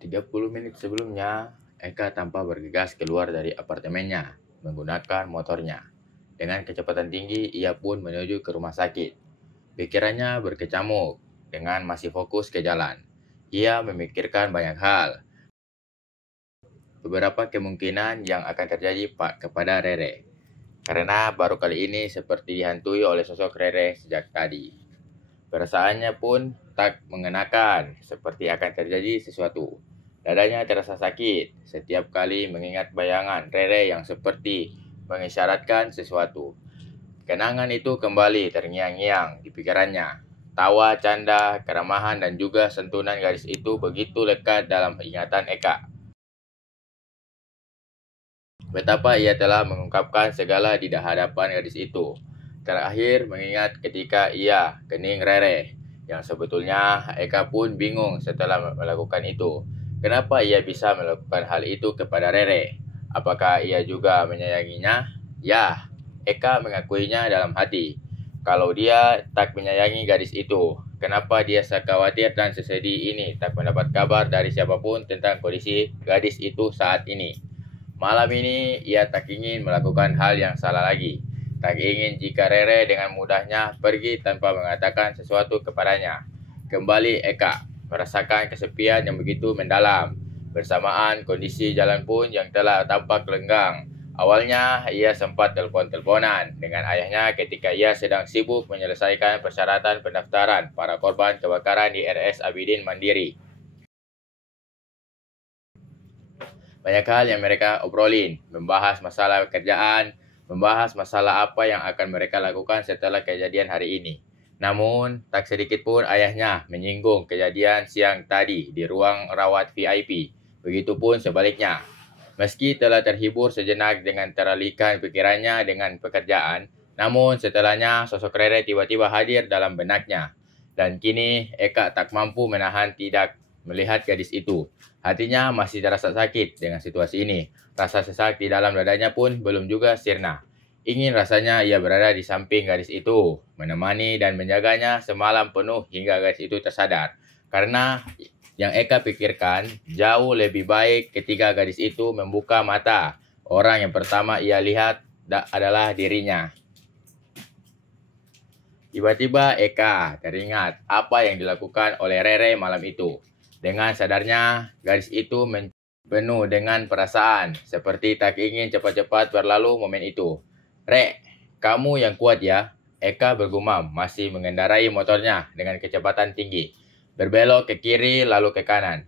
30 menit sebelumnya, Eka tampak bergegas keluar dari apartemennya menggunakan motornya. Dengan kecepatan tinggi, ia pun menuju ke rumah sakit. Pikirannya berkecamuk dengan masih fokus ke jalan. Ia memikirkan banyak hal, beberapa kemungkinan yang akan terjadi kepada Rere. Karena baru kali ini seperti dihantui oleh sosok Rere sejak tadi. Perasaannya pun tak mengenakan, seperti akan terjadi sesuatu. Dadanya terasa sakit setiap kali mengingat bayangan Rere yang seperti mengisyaratkan sesuatu. Kenangan itu kembali terngiang-ngiang di pikirannya. Tawa, canda, keramahan, dan juga sentuhan gadis itu begitu lekat dalam ingatan Eka. Betapa ia telah mengungkapkan segala di hadapan gadis itu. Terakhir mengingat ketika ia kening Rere, yang sebetulnya Eka pun bingung setelah melakukan itu. Kenapa ia bisa melakukan hal itu kepada Rere? Apakah ia juga menyayanginya? Ya, Eka mengakuinya dalam hati. Kalau dia tak menyayangi gadis itu, kenapa dia sekhawatir dan sesedih ini tak mendapat kabar dari siapapun tentang kondisi gadis itu saat ini? Malam ini, ia tak ingin melakukan hal yang salah lagi. Tak ingin jika Rere dengan mudahnya pergi tanpa mengatakan sesuatu kepadanya. Kembali Eka merasakan kesepian yang begitu mendalam. Bersamaan kondisi jalan pun yang telah tampak lenggang. Awalnya, ia sempat telepon-teleponan dengan ayahnya ketika ia sedang sibuk menyelesaikan persyaratan pendaftaran para korban kebakaran di RS Abidin Mandiri. Banyak hal yang mereka obrolin, membahas masalah pekerjaan, membahas masalah apa yang akan mereka lakukan setelah kejadian hari ini. Namun, tak sedikit pun ayahnya menyinggung kejadian siang tadi di ruang rawat VIP. Begitupun sebaliknya. Meski telah terhibur sejenak dengan teralihkan pikirannya dengan pekerjaan, namun setelahnya sosok Rere tiba-tiba hadir dalam benaknya. Dan kini Eka tak mampu menahan tidak melihat gadis itu. Hatinya masih terasa sakit dengan situasi ini. Rasa sesak di dalam dadanya pun belum juga sirna. Ingin rasanya ia berada di samping gadis itu, menemani dan menjaganya semalam penuh hingga gadis itu tersadar. Karena yang Eka pikirkan jauh lebih baik ketika gadis itu membuka mata. Orang yang pertama ia lihat adalah dirinya. Tiba-tiba Eka teringat apa yang dilakukan oleh Rere malam itu. Dengan sadarnya, gadis itu penuh dengan perasaan, seperti tak ingin cepat-cepat berlalu momen itu. Rek, kamu yang kuat ya, Eka bergumam, masih mengendarai motornya dengan kecepatan tinggi. Berbelok ke kiri lalu ke kanan.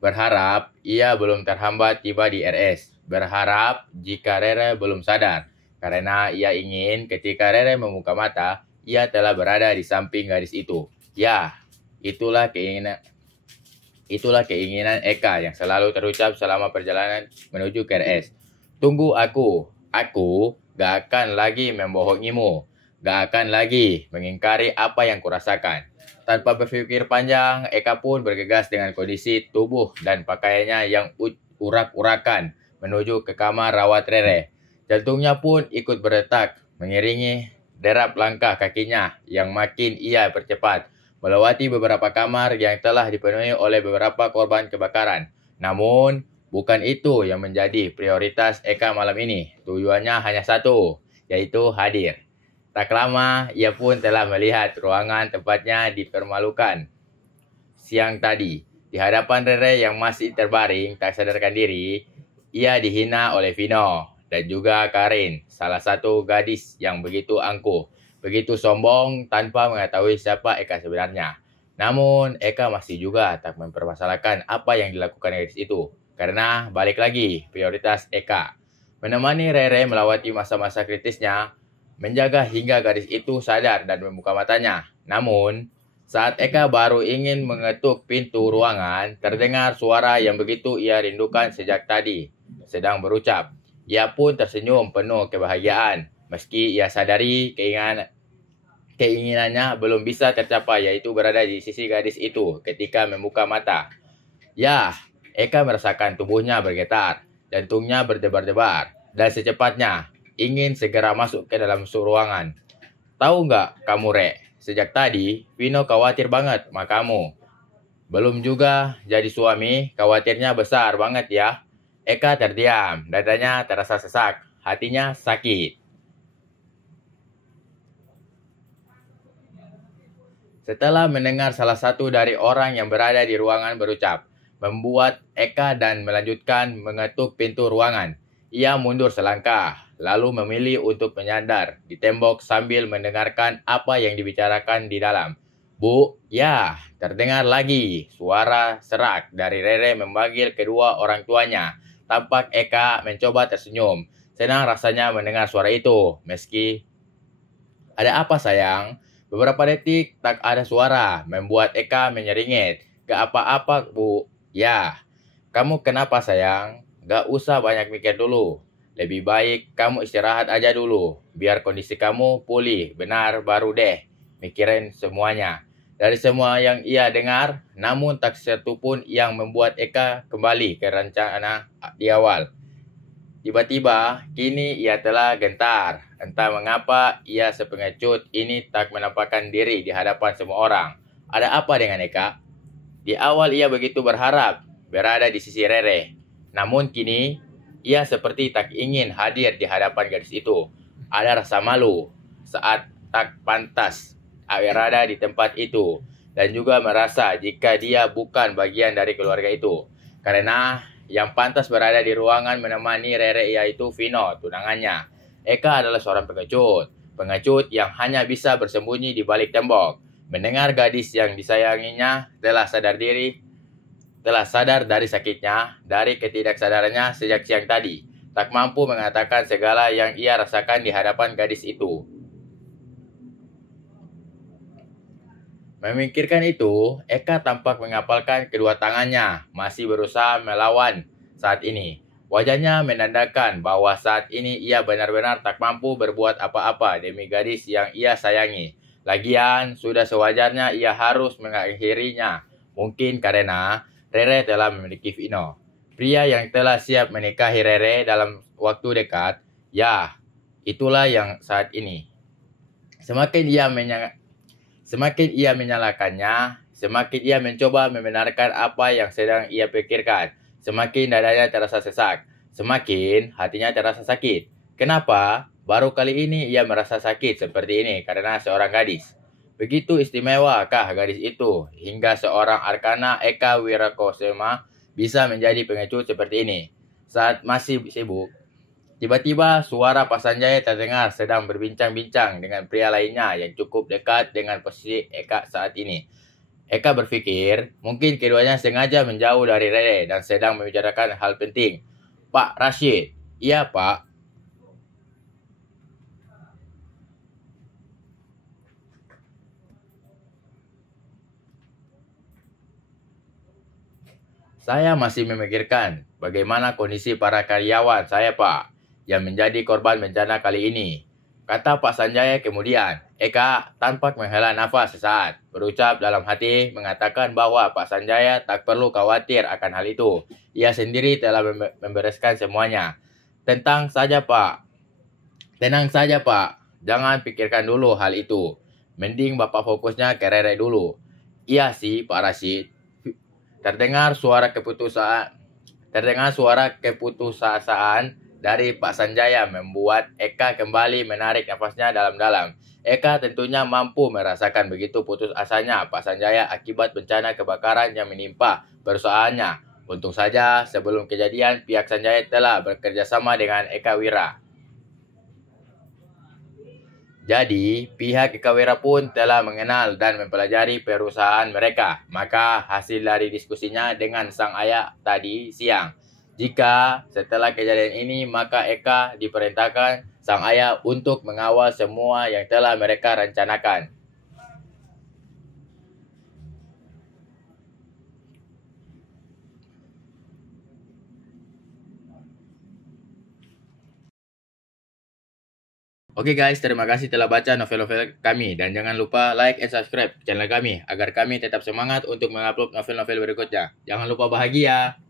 Berharap ia belum terhambat tiba di RS. Berharap jika Rere belum sadar. Karena ia ingin ketika Rere membuka mata, ia telah berada di samping gadis itu. Ya, itulah keinginan Eka yang selalu terucap selama perjalanan menuju ke RS. Tunggu aku gak akan lagi membohongimu. Gak akan lagi mengingkari apa yang kurasakan. Tanpa berpikir panjang, Eka pun bergegas dengan kondisi tubuh dan pakaiannya yang urak-urakan menuju ke kamar rawat Rere. Jantungnya pun ikut berdetak, mengiringi derap langkah kakinya yang makin ia percepat, melewati beberapa kamar yang telah dipenuhi oleh beberapa korban kebakaran. Namun, bukan itu yang menjadi prioritas Eka malam ini. Tujuannya hanya satu, yaitu hadir. Tak lama, ia pun telah melihat ruangan tempatnya dipermalukan. Siang tadi, di hadapan Rere yang masih terbaring, tak sadarkan diri, ia dihina oleh Vino dan juga Karin, salah satu gadis yang begitu angkuh, begitu sombong tanpa mengetahui siapa Eka sebenarnya. Namun, Eka masih juga tak mempermasalahkan apa yang dilakukan gadis itu, karena balik lagi prioritas Eka. Menemani Rere melewati masa-masa kritisnya, menjaga hingga gadis itu sadar dan membuka matanya. Namun, saat Eka baru ingin mengetuk pintu ruangan, terdengar suara yang begitu ia rindukan sejak tadi, sedang berucap. Ia pun tersenyum penuh kebahagiaan, meski ia sadari keinginannya belum bisa tercapai, yaitu berada di sisi gadis itu ketika membuka mata. Ya, Eka merasakan tubuhnya bergetar, jantungnya berdebar-debar, dan secepatnya ingin segera masuk ke dalam ruangan. Tahu nggak kamu, Rek? sejak tadi Vino khawatir banget sama kamu. Belum juga jadi suami, khawatirnya besar banget ya. Eka terdiam, dadanya terasa sesak, hatinya sakit. Setelah mendengar salah satu dari orang yang berada di ruangan berucap, membuat Eka dan melanjutkan mengetuk pintu ruangan. Ia mundur selangkah, lalu memilih untuk menyandar di tembok sambil mendengarkan apa yang dibicarakan di dalam. Bu, ya, terdengar lagi suara serak dari Rere memanggil kedua orang tuanya. Tampak Eka mencoba tersenyum. Senang rasanya mendengar suara itu, meski ada apa sayang? Beberapa detik tak ada suara, membuat Eka menyeringit. Gak apa-apa, Bu. Ya, kamu kenapa sayang? Gak usah banyak mikir dulu. Lebih baik kamu istirahat aja dulu. Biar kondisi kamu pulih, benar baru deh mikirin semuanya. Dari semua yang ia dengar, namun tak satu pun yang membuat Eka kembali ke rencana di awal. Tiba-tiba, kini ia telah gentar. Entah mengapa ia sepengecut ini tak menampakkan diri di hadapan semua orang. Ada apa dengan Eka? Di awal ia begitu berharap berada di sisi Rere. Namun kini, ia seperti tak ingin hadir di hadapan gadis itu. Ada rasa malu saat tak pantas berada di tempat itu. Dan juga merasa jika dia bukan bagian dari keluarga itu. Karena yang pantas berada di ruangan menemani Rere yaitu Vino, tunangannya. Eka adalah seorang pengecut. Pengecut yang hanya bisa bersembunyi di balik tembok. Mendengar gadis yang disayanginya telah sadar dari sakitnya, dari ketidaksadarannya sejak siang tadi. Tak mampu mengatakan segala yang ia rasakan di hadapan gadis itu. Memikirkan itu, Eka tampak mengapalkan kedua tangannya, masih berusaha melawan saat ini. Wajahnya menandakan bahwa saat ini ia benar-benar tak mampu berbuat apa-apa demi gadis yang ia sayangi. Lagian, sudah sewajarnya ia harus mengakhirinya. Mungkin karena Rere telah memiliki Vino. Pria yang telah siap menikahi Rere dalam waktu dekat, ya, itulah yang saat ini. Semakin ia menyalakannya, semakin ia mencoba membenarkan apa yang sedang ia pikirkan. Semakin dadanya terasa sesak, semakin hatinya terasa sakit. Kenapa? Baru kali ini ia merasa sakit seperti ini karena seorang gadis. Begitu istimewakah gadis itu hingga seorang Arkana Eka Wirakosema bisa menjadi pengecut seperti ini? Saat masih sibuk, tiba-tiba suara Pak Sanjaya terdengar sedang berbincang-bincang dengan pria lainnya yang cukup dekat dengan posisi Eka saat ini. Eka berpikir mungkin keduanya sengaja menjauh dari Rere dan sedang membicarakan hal penting. Pak Rashid, iya Pak. Saya masih memikirkan bagaimana kondisi para karyawan saya Pak yang menjadi korban bencana kali ini. Kata Pak Sanjaya kemudian. Eka tampak menghela nafas sesaat. Berucap dalam hati mengatakan bahwa Pak Sanjaya tak perlu khawatir akan hal itu. Ia sendiri telah membereskan semuanya. Tenang saja Pak. Jangan pikirkan dulu hal itu. Mending Bapak fokusnya ke Rere dulu. Iya sih Pak Rashid. Terdengar suara keputusasaan dari Pak Sanjaya membuat Eka kembali menarik nafasnya dalam-dalam. Eka tentunya mampu merasakan begitu putus asanya Pak Sanjaya akibat bencana kebakaran yang menimpa perusahaannya. Untung saja sebelum kejadian pihak Sanjaya telah bekerjasama dengan Eka Wira. Jadi, pihak Eka Wira pun telah mengenal dan mempelajari perusahaan mereka. Maka hasil dari diskusinya dengan sang ayah tadi siang. Jika setelah kejadian ini, maka Eka diperintahkan sang ayah untuk mengawal semua yang telah mereka rencanakan. Oke guys, terima kasih telah baca novel-novel kami. Dan jangan lupa like and subscribe channel kami agar kami tetap semangat untuk mengupload novel-novel berikutnya. Jangan lupa bahagia.